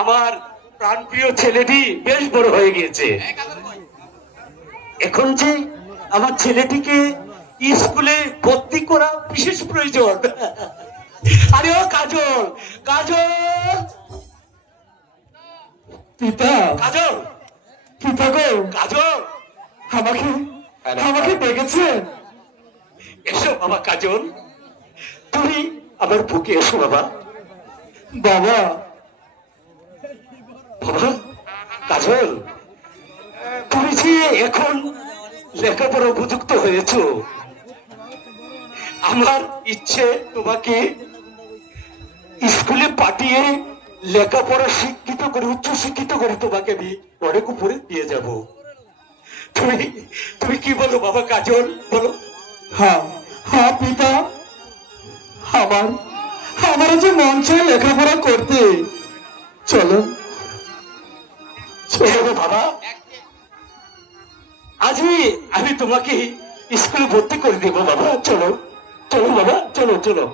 আমার প্রাণপ্রিয় ছেলেটি বেশ বড় হয়ে গিয়েছে। এখন যে আমার ছেলেটিকে স্কুলে ভর্তি করা বিশেষ প্রয়োজন। আরে ও কাজল, কাজল, পিতা, কাজল, পিতা গো, কাজল, আমাকে আমাকে ডেকেছেন? এসো বাবা কাজল, তুমি আমার বুকে এসো বাবা। বাবা, বাবা কাজল, তুমি যে এখন লেখাপড়া উপযুক্ত হয়েছ, আমার ইচ্ছে তোমাকে স্কুলে পাঠিয়ে লেখাপড়া শিক্ষিত করে, উচ্চ শিক্ষিত করে তোমাকে আমি অনেক উপরে দিয়ে যাব। তুমি তুমি কি বলো বাবা কাজল, বলো। হ্যাঁ হ্যাঁ পিতা, আমার আমার যে মন চায় লেখাপড়া করতে। চলো চলো বাবা, আজই আমি তোমাকে স্কুলে ভর্তি করে দেবো বাবা। চলো চলো বাবা, চলো চলো।